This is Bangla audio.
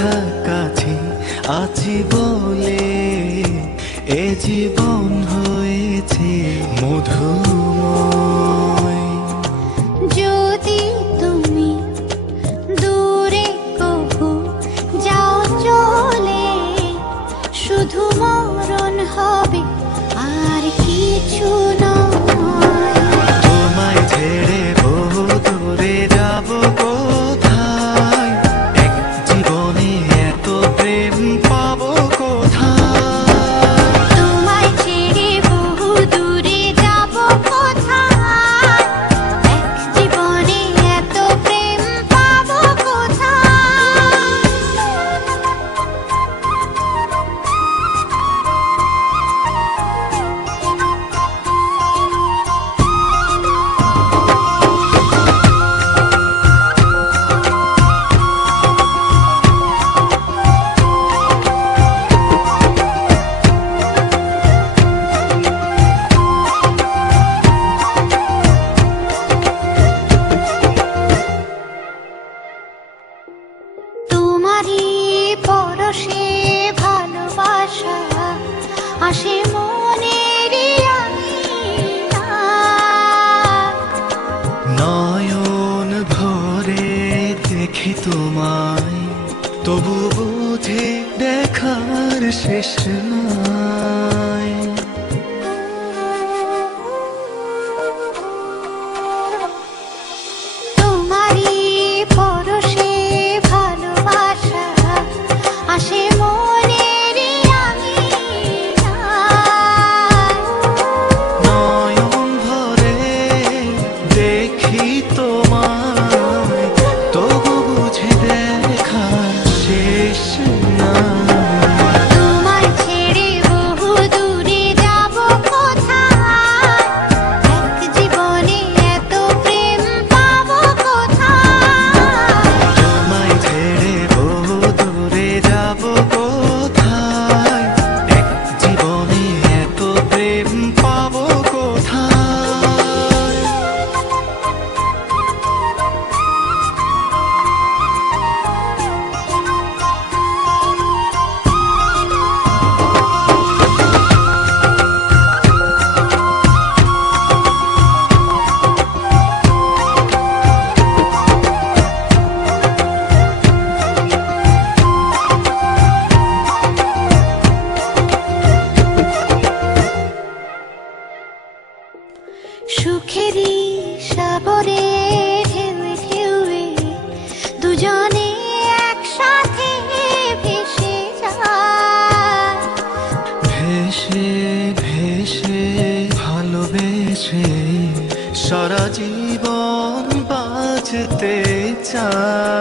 কাছাকাছি আছি বলে এ জীবন হয়েছে মধুময়। যদি তুমি দূরে কবু যাও চলে, শুধু মরণ হবে আর কিছু নয়। তোমায় ছেড়ে বহু দূরে যাব কোথায়, এক জীবনে এত প্রেম পাবো কোথায়। তোমায় ছেড়ে বহু দূরে যাব কোথায়, এক জীবনে এত প্রেম পাবো কোথায়। তোমারই পরশে ভালোবাসা আসে মনের নয়ন ভরে দেখি তোমায়, তবু বুঝে দেখার শেষ নাই। তোমারই পরশে ভালোবাসা আসে মনের নয়ন ভরে দেখি তোমায়, তবু বুঝে দেখার শেষ নাই। তোমায় ছেড়ে বহু দূরে যাব কোথায়, এক জীবনে এত প্রেম পাবো কোথায়। তোমায় ছেড়ে বহু দূরে যাব কোথায়, এক জীবনে এত প্রেম পাবো কোথায়। সুখেরই সাগরে ঢেউয়ে ঢেউয়ে দুজনে একসাথে ভেসে যায়। ভেসে ভেসে ভালোবেসে সারা জীবন বাঁচতে চাই।